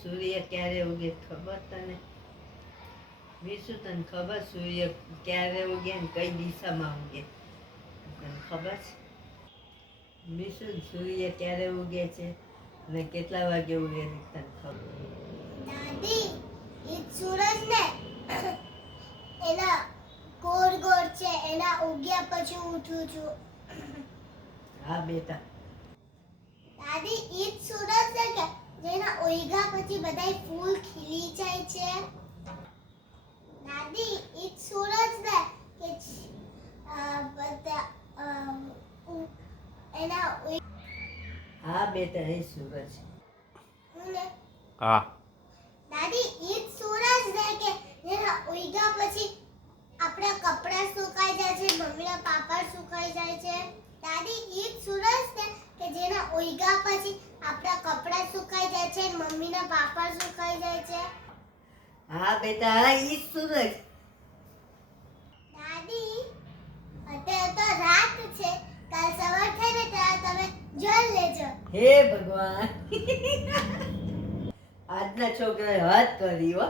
સૂર્ય ક્યારે ઉગે ખબર તને? વિશુ તને ખબર સૂર્ય ક્યારે ઉગે ને કઈ દિશામાં ઉગે? તને ખબર છે? વિશુ સૂર્ય ક્યારે ઉગે છે ને કેટલા વાગે ઉગે છે તને ખબર? દાદી એ સૂરજ ને એના ગોળ ગોળ છે એના ઉગ્યા પછી ઉઠું છું. હા બેટા. દાદી એ સૂરજ છે કે જેના ઉગ્યા પછી બધાય ફૂલ ખીલી જાય છે. દાદી એ સૂરજ ને કે બધા એના હા બેટા એ સૂરજ. હા દાદી એ સૂરજ ને કે જેના ઉગ્યા પછી આપણા કપડા સુકાઈ જાય છે, મમ્મીના પાપડ સુકાઈ જાય છે. દાદી એ સૂરજ ને કે જેના ઉગ્યા પછી આપણા કપડા સુકાઈ જાય છે, મમ્મીના પાપડ સુકાઈ જાય છે. હા બેટા હા ઈ જ સૂરજ. દાદી અત્યારે તો રાત છે, કાલ સવાર થાય ને ત્યારે તમે જોઈ લેજો. હે ભગવાન આજના છોકરાએ હદ કરી હો.